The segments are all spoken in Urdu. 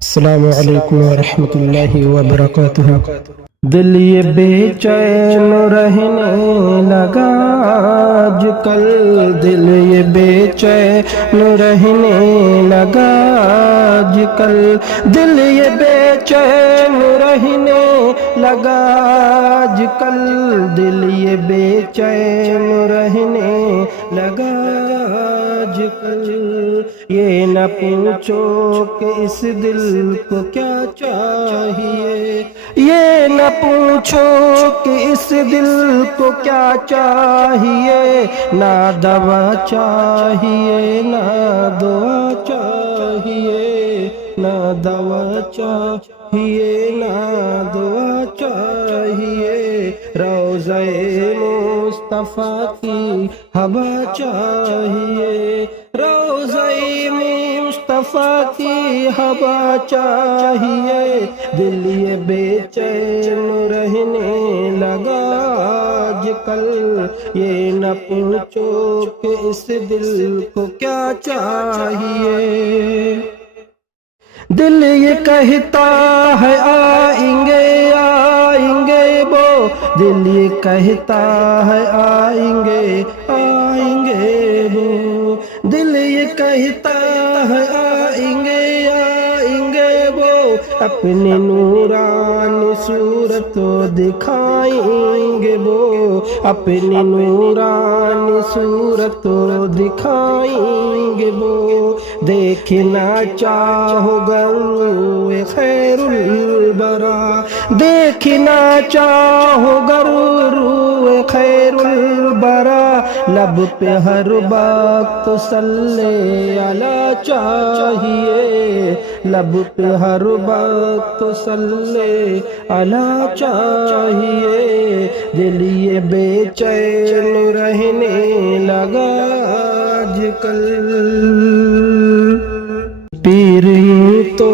السلام علیکم ورحمۃ اللہ وبرکاتہ۔ دل یہ بے چین رہنے لگا آج کل، دل یہ بے چین رہنے لگا آج کل، دل یہ بے چین رہنے لگا آج کل، دل یہ بے چین رہنے لگا آج کل۔ یہ نہ پوچھو کہ اس دل کو کیا چاہیے، یہ نہ پوچھو کہ اس دل کو کیا چاہیے، نہ دوا چاہیے نہ دعا چاہیے، نہ دوا چاہیے نہ دعا چاہیے، روضہ مصطفیٰ کی ہوا چاہیے، روضہ مصطفیٰ کی ہوا چاہیے۔ دل یہ بے چین رہنے لگا آج کل، یہ نہ پوچھو کہ اس دل کو کیا چاہیے۔ دل یہ کہتا ہے آئیں گے آئیں گے وہ، دل یہ کہتا ہے آئیں گے آئیں گے وہ، دل یہ کہتا ہے آئیں گے آئیں گے وہ، اپنی نورانی صورت دکھائیں گے وہ، اپنی نورانی صورت دکھائیں گے وہ، دیکھنا چاہو گر خیر البرا، دیکھنا چاہو گر خیر البرا، لب پہ ہر وقت صلی علی چاہیے، لب پہ ہر وقت صلی علی چاہیے۔ دل یہ بے چین رہنے لگا آج کل، پیر تو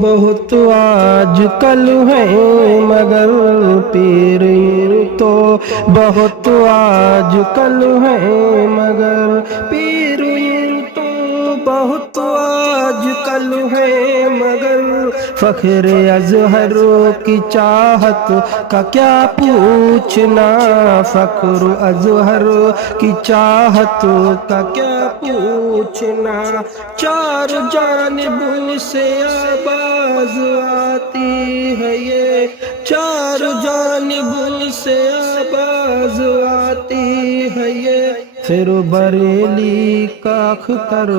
بہت آج کل ہیں مگر، پیر تو بہت آج کل ہیں مگر، پیر تو بہت آج کل ہیں مگر، فخر اظہر کی چاہت کا کیا پوچھنا، فخر اظہر کی چاہت کا کیا پوچھنا، چار جانب سے آواز آتی ہے یہ، چار جانب سے آواز آتی ہے یہ، پھر بریلی کا اختر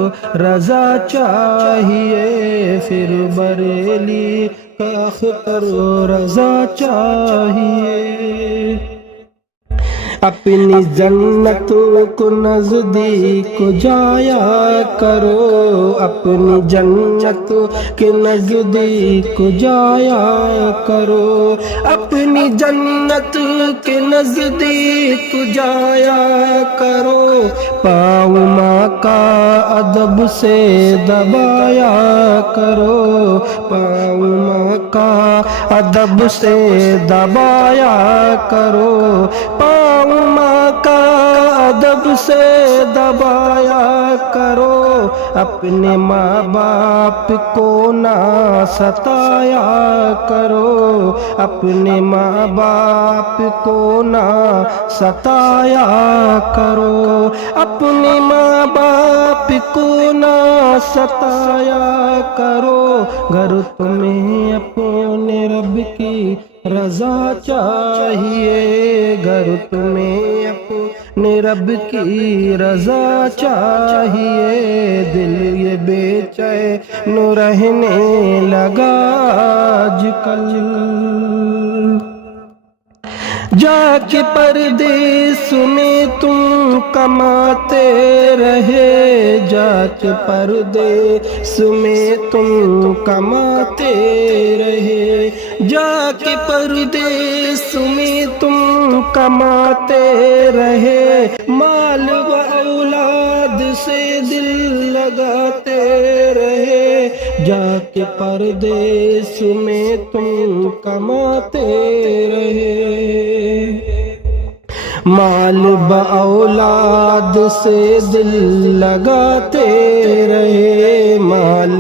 رضا چاہیے، پھر بریلی کا اختر رضا چاہیے۔ اپنی جنت کو نزدیک جایا کرو، اپنی جنت کے نزدیک جایا کرو، اپنی جنت کے نزدیک جایا کرو، پاؤں ماں کا ادب سے دبایا کرو، پاؤں ماں کا ادب سے دبایا کرو، پاؤں ماں کا ادب سے دبایا کرو، اپنے ماں باپ کو نہ ستایا کرو، اپنے ماں باپ کو نہ ستایا کرو، اپنے ماں باپ کو نہ ستایا کرو، گر تمہیں اپنے رب کی رضا چاہیے، گر تمہیں اپنے رب کی رضا چاہیے، دل یہ بے چین رہنے لگا آج کل، جا کے پردیس میں تم کماتے رہے، جا کے پردیس میں تم کماتے رہے، جا کے پردیس میں تم کماتے رہے، مال و اولاد سے دل لگاتے رہے، جا کے پردیس میں تم کماتے رہے، مال باولاد سے دل لگاتے رہے، مال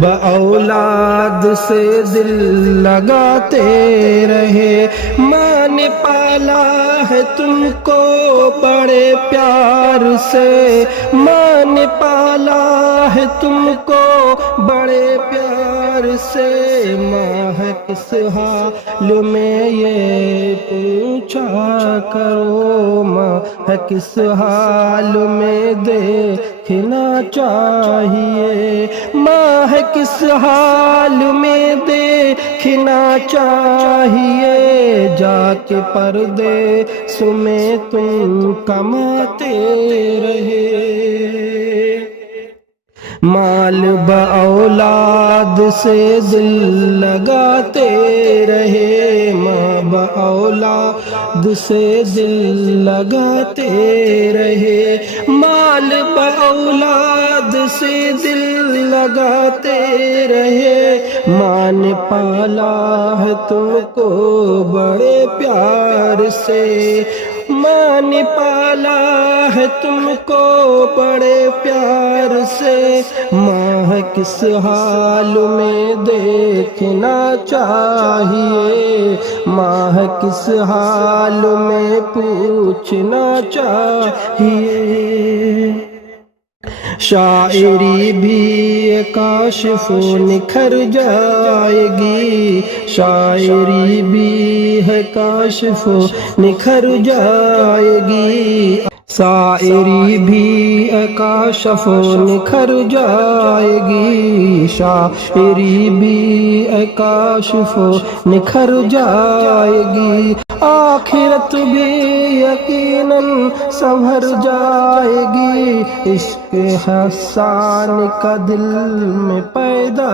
باولاد سے دل لگاتے رہے، ماں نے پالا ہے تم کو بڑے پیار سے، ماں نے پالا ہے تم کو بڑے پیار سے، ماں ہے کس حال میں یہ پوچھا کرو، ماں ہے کس حال میں دیکھنا چاہیے، ماں ہے کس حال میں دیکھنا چاہیے، جا کے پردیس میں تم کماتے رہے، مال باولاد سے دل لگاتے رہے، ماں باولاد سے دل لگاتے رہے، مال باولاد سے دل لگاتے رہے، ماں نے پالا ہے تم کو بڑے پیار سے، ماں نے پالا ہے تم کو بڑے پیار سے، ماں ہے کس حال میں دیکھنا چاہیے، ماں ہے کس حال میں پوچھنا چاہیے، شاعری بھی کاشف نکھر جائے گی، شاعری بھی ہے کاشف نکھر جائے گی، شاعری بھی کاشف نکھر جائے گی، شاعری بھی کاشف نکھر جائے گی، آخرت بھی یقیناً سنور جائے گی، عشق حسان کا دل میں پیدا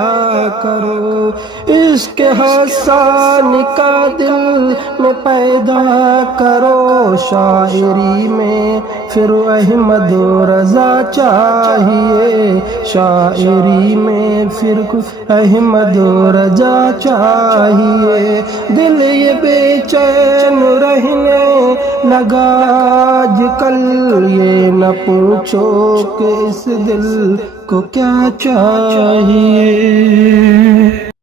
کرو، عشق حسان کا دل میں پیدا کرو، شاعری میں پھر احمد رضا چاہیے، شاعری میں پھر احمد رضا چاہیے، دل یہ بے چین رہنے لگا آج کل، یہ نہ پوچھو کہ اس دل کو کیا چاہیے،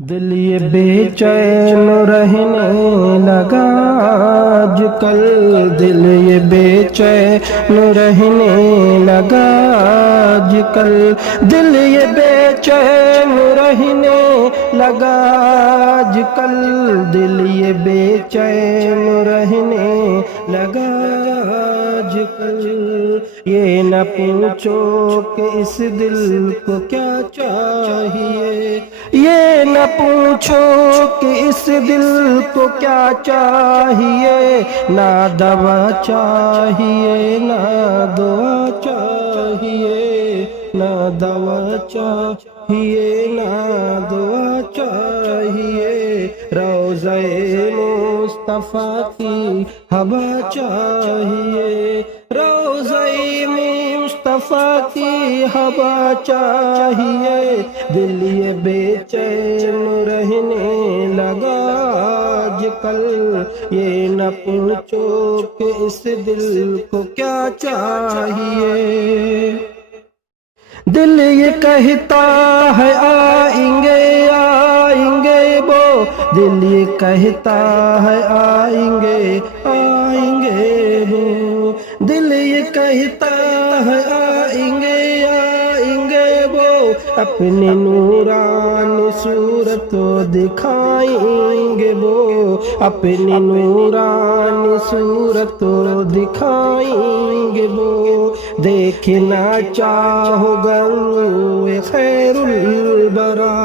دل یہ بے چین رہنے لگا آج کل، دل یہ بے چین رہنے لگا آج کل، دل یہ بے چین رہنے لگا آج کل، دل یہ بے چین رہنے لگا آج کل، یہ نہ پوچھو کہ اس دل کو کیا چاہیے، یہ نہ پوچھو کہ اس دل کو کیا چاہیے، نہ دوا چاہیے نہ دعا چاہیے، نہ دوا چاہیے نہ دعا چاہیے، روضہ مصطفیٰ کی ہوا چاہیے، روضہ مصطفیٰ کی ہوا چاہیے، دل یہ بے چین رہنے لگا آج کل، یہ نہ پوچھو کہ اس دل کو کیا چاہیے، دل یہ کہتا ہے آئیں گے آئیں گے وہ، دل یہ کہتا ہے آئیں گے وہ، دل یہ کہتا ہے آئیں گے وہ، اپنی نورانی صورت دکھائیں گے وہ، اپنی نورانی صورت دکھائیں گے وہ، دیکھنا چاہو گا روئے خیر البرا،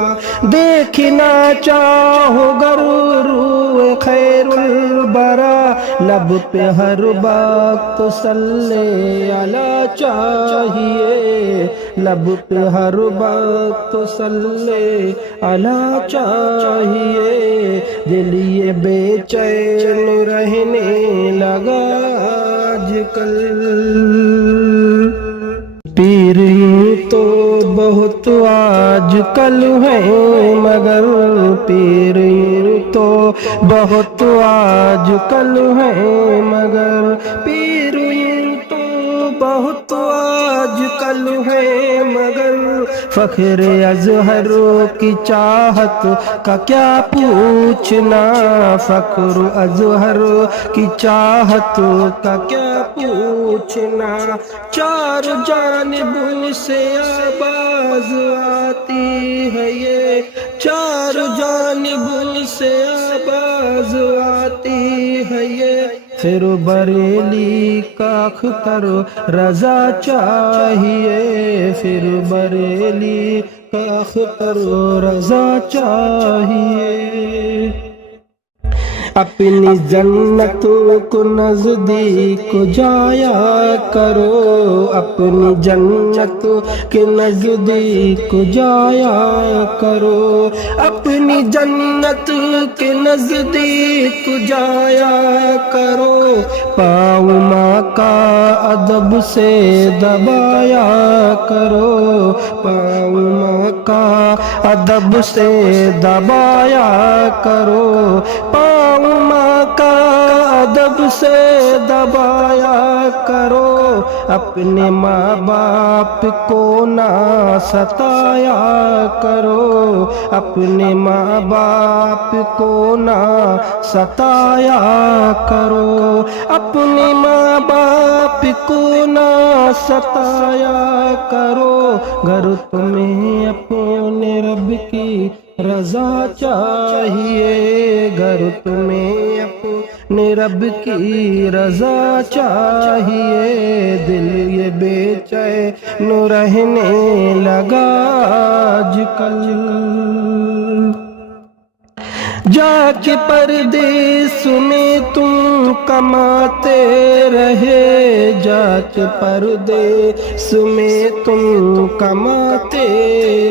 دیکھنا چاہو گا روئے خیر البرا، لب پہ ہر وقت صلی علی چاہیے، لب پہ ہر وقت صلی علی چاہیے، دل یہ بے چین رہنے لگا آج کل، پیر تو بہت آج کل ہیں مگر پیر تو بہت آج کل ہیں مگر پیر یوں تو بہت آج کل ہیں مگر فخر اظہر کی چاہت کا کیا پوچھنا، فخر اظہر کی چاہت کا کیا پوچھنا، چار جانب سے آواز آتی ہے یہ، چار جانب سے آواز آتی ہے یہ، پھر بریلی کا اختر رضا چاہیے، پھر بریلی کا اختر رضا چاہیے۔ اپنی جنت کو نزدیک جایا کرو، اپنی جنت کے نزدیک جایا کرو، اپنی جنت کے نزدیک جایا کرو، پاؤں ماں کا ادب سے دبایا کرو، پاؤں ماں کا ادب سے دبایا کرو، پاؤں ماں کا ادب سے دبایا کرو، اپنے ماں باپ کو نہ ستایا کرو، اپنے ماں باپ کو نہ ستایا کرو، اپنے ماں باپ کو نہ ستایا کرو، گر تمہیں اپنے رب کی رضا چاہیے، گر تمہیں اپنے رب کی رضا چاہیے، دل یہ بے چین رہنے لگا آج کل، جا کے پردیس میں تم کماتے رہے، جا کے پردیس میں تم کماتے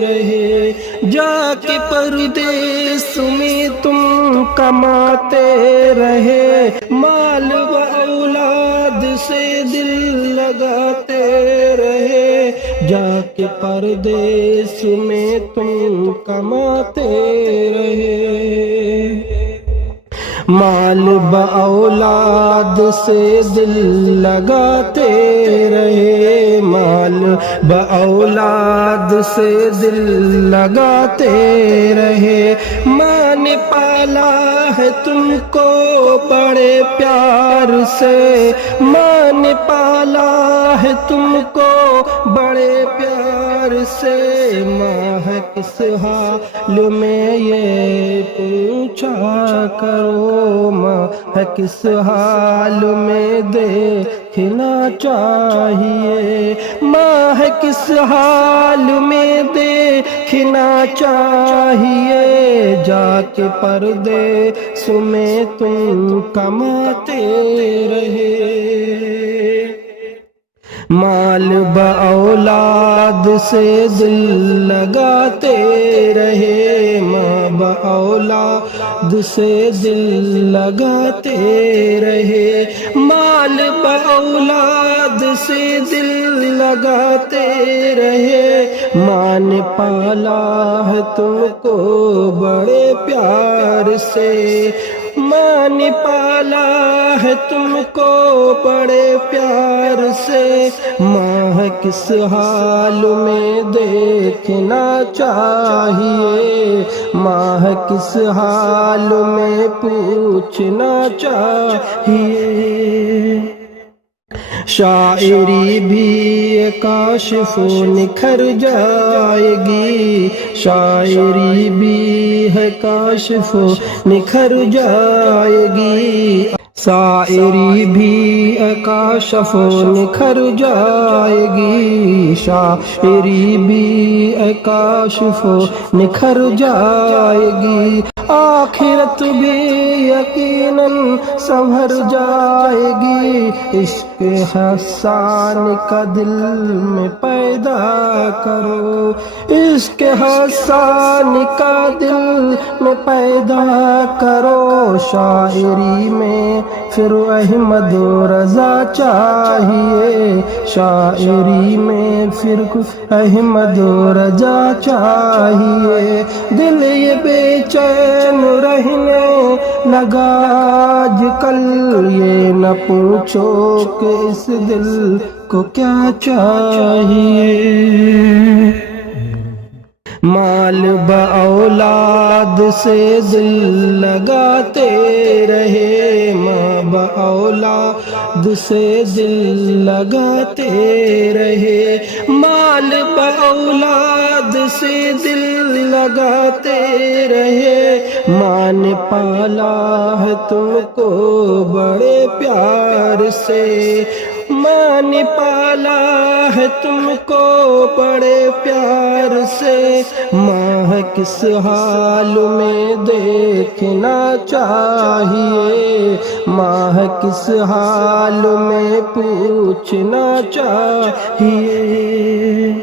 رہے، جا کے پردیس میں تم کماتے رہے، مال و اولاد سے دل لگاتے رہے، جا کے پردیس میں تم کماتے رہے، مال با اولاد سے دل لگاتے رہے، مال با اولاد سے دل لگاتے رہے، ماں نے پالا ہے تم کو بڑے پیار سے، ماں نے پالا ہے تم کو بڑے پیار سے، ماں ہے کس حال میں یہ پوچھا کرو، ماں ہے کس حال میں دیکھنا چاہیے، ماں ہے کس حال میں دیکھنا چاہیے، جا کے پردیس میں تم کماتے رہے، مال با اولاد سے دل لگاتے رہے، ماں با اولاد سے دل لگاتے رہے، مال با اولاد سے دل لگاتے رہے، ماں نے پالا ہے تم کو بڑے پیار سے، ماں نے پالا ہے تم کو بڑے پیار سے، ماں ہے کس حال میں دیکھنا چاہیے، ماں ہے کس حال میں پوچھنا چاہیے، شاعری بھی کاشف نکھر جائے گی، شاعری بھی ہے کاشف نکھر جائے گی، شاعری بھی کاشف نکھر جائے گی، شاعری بھی کاشف نکھر جائے گی، آخرت بھی یقیناً سنور جائے گی، عشق حسان کا دل میں پیدا کرو، عشق حسان کا دل میں پیدا کرو، شاعری میں پھر احمد رضا چاہیے، شاعری میں پھر احمد رضا چاہیے، دل یہ بے چین رہنے لگا آج کل، یہ نہ پوچھو کہ اس دل کو کیا چاہیے۔ مال باولاد سے دل لگاتے رہے، ماں باولاد سے دل لگاتے رہے، مال باولاد سے دل لگاتے رہے، ماں نے پالا ہے تم کو بڑے پیار سے، ماں نے پالا ہے تم کو بڑے پیار سے، ماں کس حال میں دیکھنا چاہیے، ماں کس حال میں پوچھنا چاہیے۔